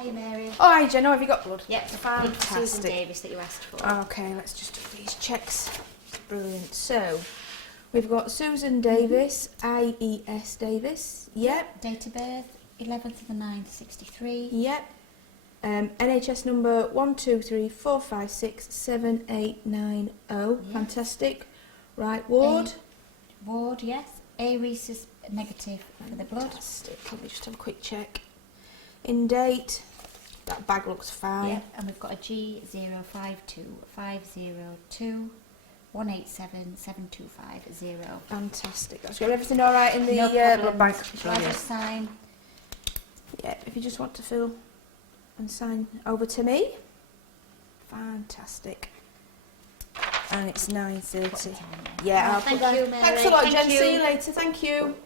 Hiya Mary. Oh, hi Jenna, have you got blood? Yep, the blood for Susan Davis that you asked for. Okay, let's just do these checks. Brilliant. So, we've got Susan Davis, IES Davis. Yep. Date of birth, 11th of the 9th, 63. Yep. NHS number 123456789. Yep. Fantastic. Right, ward. Ward, yes. A rhesus negative for the blood. Fantastic. Let me just have a quick check. In date. That bag looks fine. Yep, and we've got a G05250218772550. Fantastic. That's got everything all right in the No blood bank. Shall I just sign? Yeah, if you just want to fill and sign over to me. Fantastic. And it's 9:30. Yeah, I'll thank put that. you, Mary. Thanks a lot, Thank Jen. you. See you later. Thank you.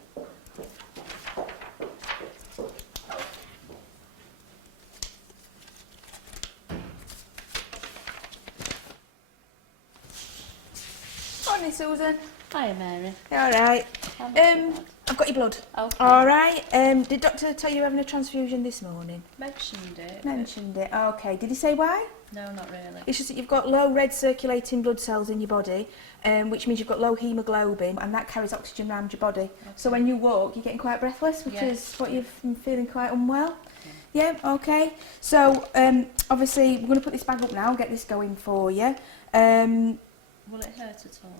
Morning, Susan. Hiya, Mary. All right. I've got your blood. Okay. All right. Did doctor tell you you're having a transfusion this morning? Mentioned it. Mentioned it. Okay. Did he say why? No, not really. It's just that you've got low red circulating blood cells in your body, which means you've got low haemoglobin, and that carries oxygen around your body. Okay. So when you walk, you're getting quite breathless, which is what you've been feeling quite unwell. Yeah, okay. So obviously we're going to put this bag up now, get this going for you. Will it hurt at all?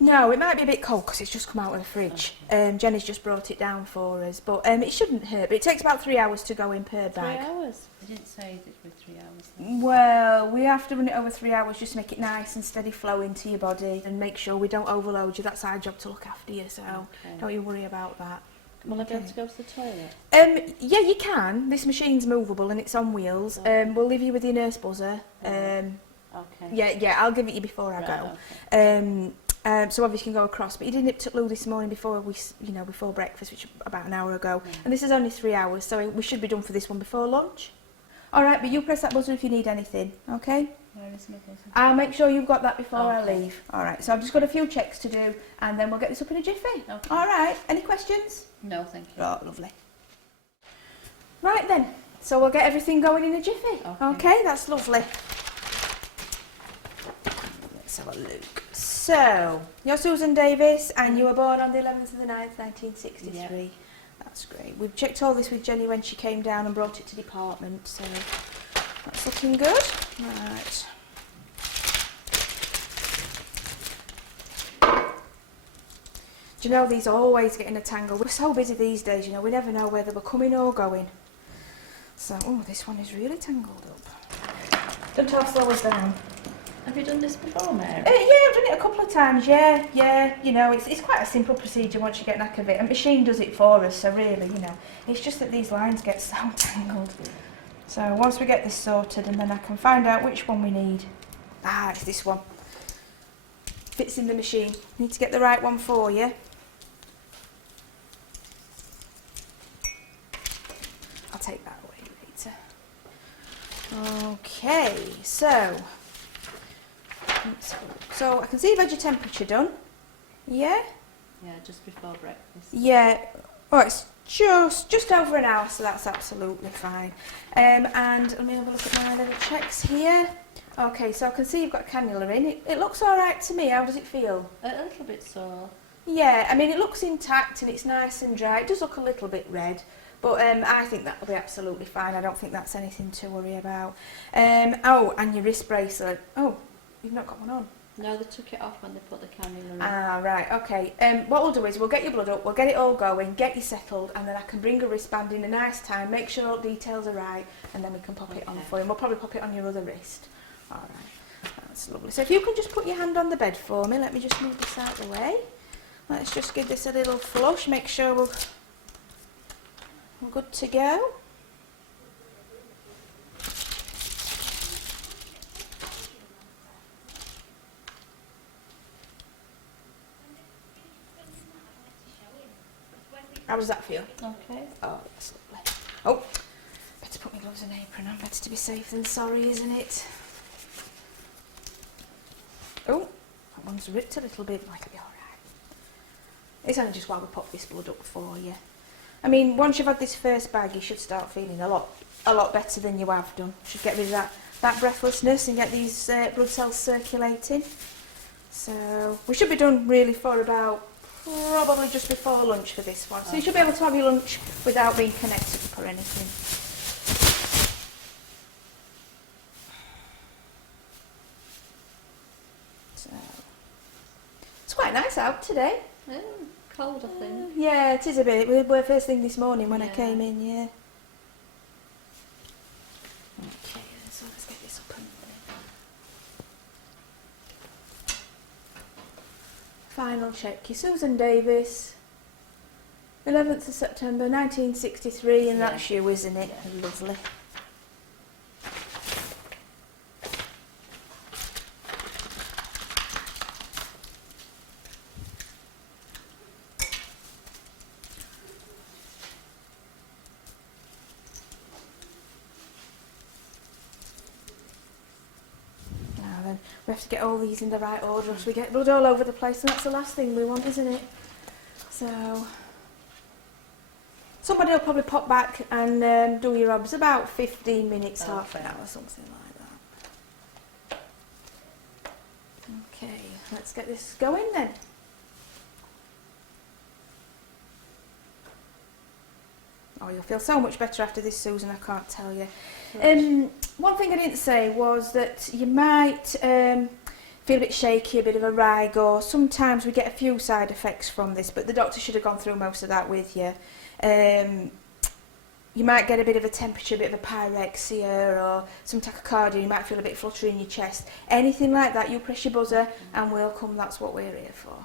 No, it might be a bit cold because it's just come out of the fridge. Okay. Jenny's just brought it down for us, but it shouldn't hurt. But it takes about 3 hours to go in per 3 bag. hours? I didn't say that with 3 hours. Then. Well, we have to run it over 3 hours just to make it nice and steady flow into your body and make sure we don't overload you. That's our job to look after you, so don't you worry about that. Will I be able to go to the toilet? Yeah, you can. This machine's movable and it's on wheels. We'll leave you with your nurse buzzer. Okay. Yeah, I'll give it you before I go. Okay. So obviously you can go across, but you did nip to Lou this morning before before breakfast, which was about an hour ago, and this is only 3 hours, so we should be done for this one before lunch. All right, but you press that buzzer if you need anything, okay? Where is my buzzer? I'll make sure you've got that before I Okay. leave. All right, so I've just got a few checks to do, and then we'll get this up in a jiffy. Okay. All right, any questions? No, thank you. Oh, lovely. Right then, so we'll get everything going in a jiffy. Okay, that's lovely. Let's have a look. So, you're Susan Davis and you were born on the 11th of the 9th, 1963. Yeah. That's great. We've checked all this with Jenny when she came down and brought it to department, so that's looking good. Right. Do you know, these always get in a tangle. We're so busy these days, you know, we never know whether we're coming or going. So, oh, this one is really tangled up. Don't have to slow us down. Have you done this before, Mary? Yeah, I've done it a couple of times, yeah, you know, it's quite a simple procedure once you get knack of it. A machine does it for us, so really, you know, it's just that these lines get so tangled. So once we get this sorted, and then I can find out which one we need. Ah, it's this one. Fits in the machine. Need to get the right one for you. I'll take that away later. Okay, so I can see you've had your temperature done. Yeah? Yeah, just before breakfast. Yeah. Oh, it's just over an hour, so that's absolutely fine. And let me have a look at my little checks here. Okay, so I can see you've got a cannula in. It looks all right to me. How does it feel? A little bit sore. Yeah, I mean, it looks intact and it's nice and dry. It does look a little bit red, but I think that'll be absolutely fine. I don't think that's anything to worry about. Oh, and your wrist bracelet. Oh, you've not got one on. No, they took it off when they put the cannula in. Ah, right, okay. What we'll do is we'll get your blood up, we'll get it all going, get you settled, and then I can bring a wristband in a nice time, make sure all details are right, and then we can pop it on for you. And we'll probably pop it on your other wrist. All right, that's lovely. So if you can just put your hand on the bed for me, let me just move this out of the way. Let's just give this a little flush, make sure we're good to go. How does that feel? Okay. Oh, that's lovely. Oh, better put my gloves and apron on. Better to be safe than sorry, isn't it? Oh, that one's ripped a little bit. Might be all right. It's only just while we pop this blood up for you. I mean, once you've had this first bag, you should start feeling a lot better than you have done. Should get rid of that breathlessness and get these blood cells circulating. So we should be done really for about probably just before lunch for this one. So you should be able to have your lunch without being connected up or anything. So it's quite nice out today. Cold, I think. Yeah, it is a bit. We were first thing this morning when I Yeah. came in, yeah. Okay, so let's get this up and final check. You're Susan Davis, 11th of September 1963, and that's you, isn't it? Yeah. Lovely. We have to get all these in the right order, so we get blood all over the place, and that's the last thing we want, isn't it? So somebody will probably pop back and do your obs about 15 minutes, half an hour, something like that. Okay, let's get this going then. Oh, you'll feel so much better after this, Susan, I can't tell you. One thing I didn't say was that you might feel a bit shaky, a bit of a rigor. Sometimes we get a few side effects from this, but the doctor should have gone through most of that with you. You might get a bit of a temperature, a bit of a pyrexia or some tachycardia. You might feel a bit fluttering in your chest. Anything like that, you press your buzzer and we'll come. That's what we're here for.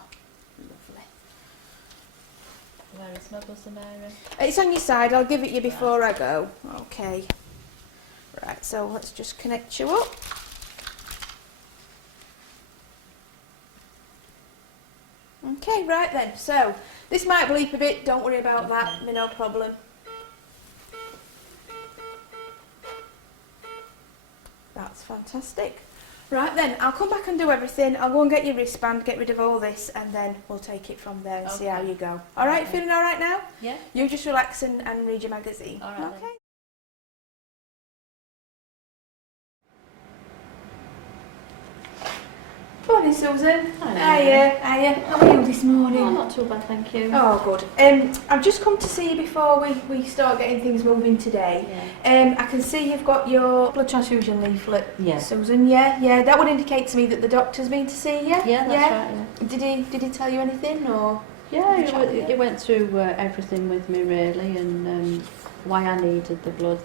Lovely. Where is my buzzer, Mary? It's on your side. I'll give it you before I go. Okay. Right, so let's just connect you up. Okay, right then. So this might bleep a bit. Don't worry about that. No problem. That's fantastic. Right then, I'll come back and do everything. I'll go and get your wristband, get rid of all this, and then we'll take it from there and see how you go. All right, feeling all right now? Yeah. You just relax and read your magazine. All right. Okay. Then. Morning, Susan. Hi. Hiya. How are you this morning? Oh, not too bad, thank you. Oh, good. I've just come to see you before we start getting things moving today. Yeah. I can see you've got your blood transfusion leaflet, Yeah. Susan. Yeah. That would indicate to me that the doctor's been to see you. Yeah, that's right. Yeah. Did he tell you anything or? Yeah, Did you chat with he you? went through everything with me really, and why I needed the blood.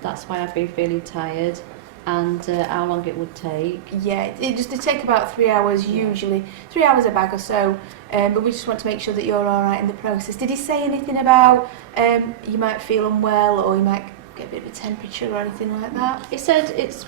That's why I've been feeling tired, and how long it would take. Yeah, it'd take about 3 hours usually. 3 hours a bag or so. But we just want to make sure that you're all right in the process. Did he say anything about you might feel unwell or you might get a bit of a temperature or anything like that? He said it's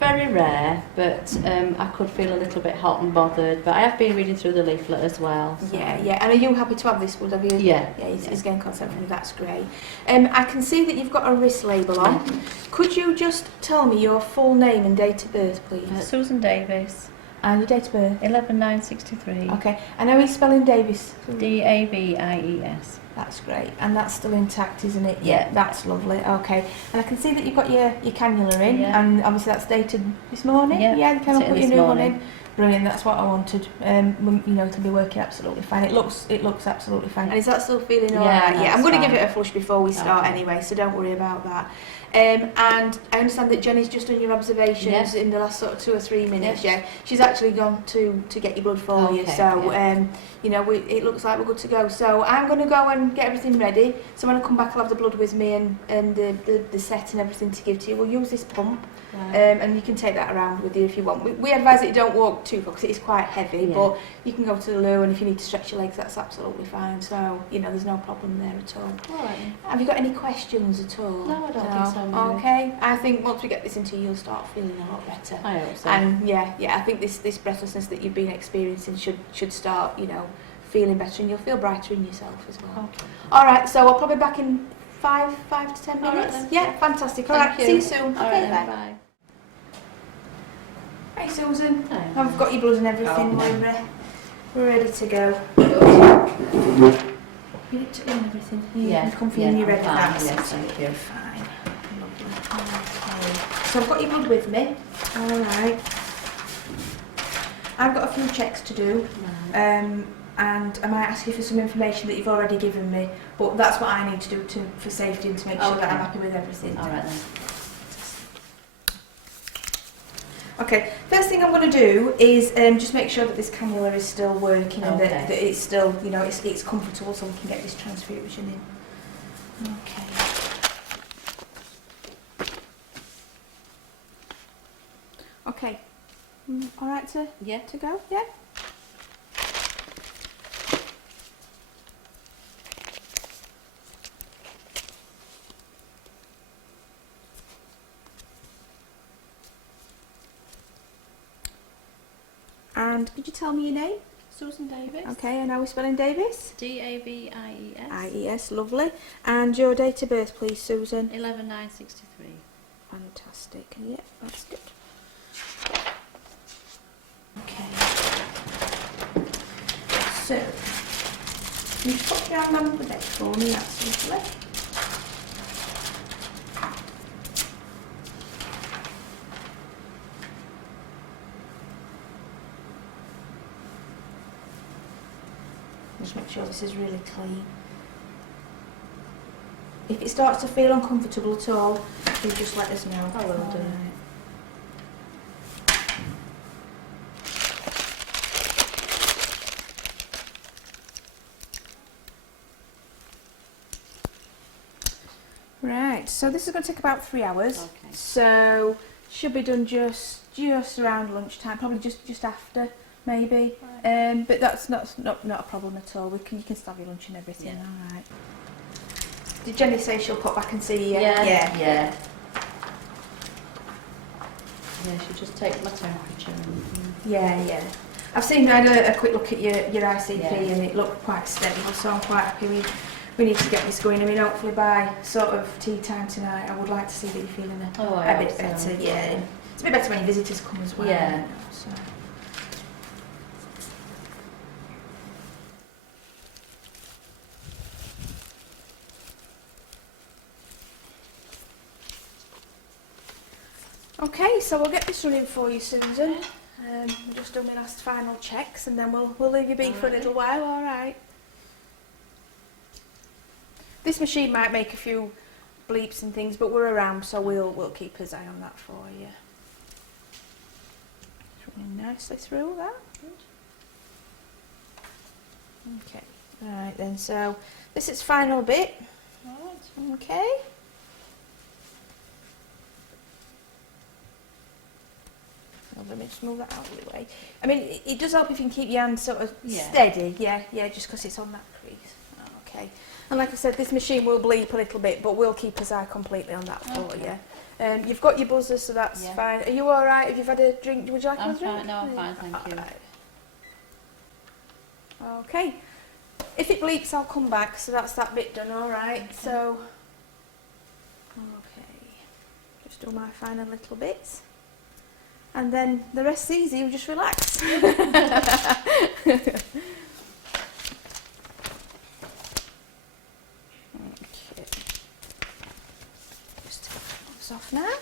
very rare, but I could feel a little bit hot and bothered. But I have been reading through the leaflet as well. So. Yeah. And are you happy to have this blood? Have you? Yeah. Yeah, he's getting consent from you. That's great. I can see that you've got a wrist label on. Could you just tell me your full name and date of birth, please? Susan Davis, And your date of birth? 11/9/63. Okay. And how are you spelling Davis? Davies. That's great. And that's still intact, isn't it? Yeah. That's lovely. Okay. And I can see that you've got your cannula in, Yeah. and obviously that's dated this morning. Yeah. You came and It's put in your this new one morning. in. Brilliant. That's what I wanted. To be working absolutely fine. It looks absolutely fine. And is that still feeling all right? Yeah. I'm going to give it a flush before we start anyway, so don't worry about that. And I understand that Jenny's just done your observations in the last sort of 2 or 3 minutes. Yeah. She's actually gone to get your blood for you. So it looks like we're good to go. So I'm going to go and get everything ready. So when I come back, I'll have the blood with me and the set and everything to give to you. We'll use this pump. Right. And you can take that around with you if you want. We advise that you don't walk too far because it is quite heavy, but you can go to the loo, and if you need to stretch your legs, that's absolutely fine. So, there's no problem there at all. All right. Have you got any questions at all? No, I don't think so, no. Okay. I think once we get this into you, you'll start feeling a lot better. I hope so. And I think this breathlessness that you've been experiencing should start, feeling better, and you'll feel brighter in yourself as well. Okay. All right, so I'll probably be back in 5 to 10 All right minutes. then. Yeah, fantastic. All Thank right, you. see you soon. All Okay, right then, bye. bye. Hey Susan, Hi. I've got your blood and everything. We're ready to go. You need to and everything. You Yeah, comfy and you're I'm ready. fine, That's yes, thank you. fine. Lovely. Okay. So I've got your blood with me. All right. I've got a few checks to do. Right. And I might ask you for some information that you've already given me, but that's what I need to do for safety and to make sure that I'm Okay. happy with everything. All right then. Okay, first thing I'm going to do is just make sure that this cannula is still working and that it's still, you know, it's comfortable so we can get this transfusion in. Okay. Okay. All right to go? Yeah. And could you tell me your name? Susan Davis. Okay, and how are we spelling Davis? Davies. I-E-S, lovely. And your date of birth, please, Susan. 11/9/63. Fantastic. Yeah, that's good. Okay. So, you just put your arm on the bed for me, that's lovely. Just make sure this is really clean. If it starts to feel uncomfortable at all, you just let us know. I will do. Right, so this is going to take about 3 hours. Okay. So should be done just around lunchtime, probably just after maybe. Right. But that's not a problem at all. You can still have your lunch and everything. Yeah. All right. Did Jenny say she'll pop back and see you? Yeah. Yeah. Yeah. Yeah, she just takes my temperature and Yeah. I've seen I had a quick look at your ICP Yeah. and it looked quite stable, so I'm quite happy we need to get this going. I mean, hopefully by sort of tea time tonight, I would like to see that you're feeling a bit better. Yeah. It's a bit better when your visitors come as well. Yeah. You know, so. Okay, so we'll get this running for you, Susan. We'll just do my last final checks and then we'll leave you be for a little while, alright? This machine might make a few bleeps and things, but we're around, so we'll keep his eye on that for you. It's running nicely through that. Okay, alright then, so this is final bit. Right. Okay. Let me just move that out of the way. I mean, it does help if you can keep your hands sort of steady. Yeah, just because it's on that crease. Okay. And like I said, this machine will bleep a little bit, but we'll keep his eye completely on that for you. You've got your buzzer, so that's fine. Are you all right? Have you had a drink? Would you like a drink? Fine. No, I'm fine, thank you. Right. Okay. If it bleeps, I'll come back. So that's that bit done. All right. Okay. So, okay. Just do my final little bits. And then the rest's easy, you just relax. Okay. Just take the gloves off now.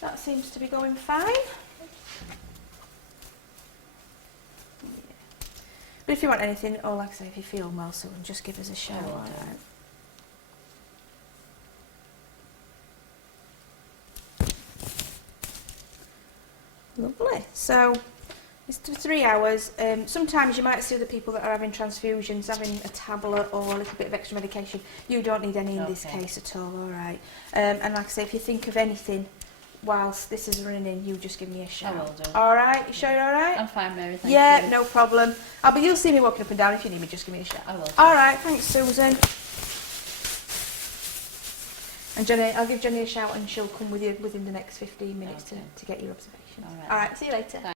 That seems to be going fine. Yeah. But if you want anything, or like I say, if you feel well, so just give us a shout. All right. Lovely. So it's 3 hours. Sometimes you might see other people that are having transfusions, having a tablet or a little bit of extra medication. You don't need any in this case at all, all right? And like I say, if you think of anything whilst this is running in, you just give me a shout. I will do. All right? You sure you're all right? I'm fine, Mary, thank you. Yeah, no problem. You'll see me walking up and down. If you need me, just give me a shout. I will do. All right, thanks, Susan. And Jenny, I'll give Jenny a shout and she'll come with you within the next 15 minutes Okay. to get your observations. All right. All right, see you later. Thanks.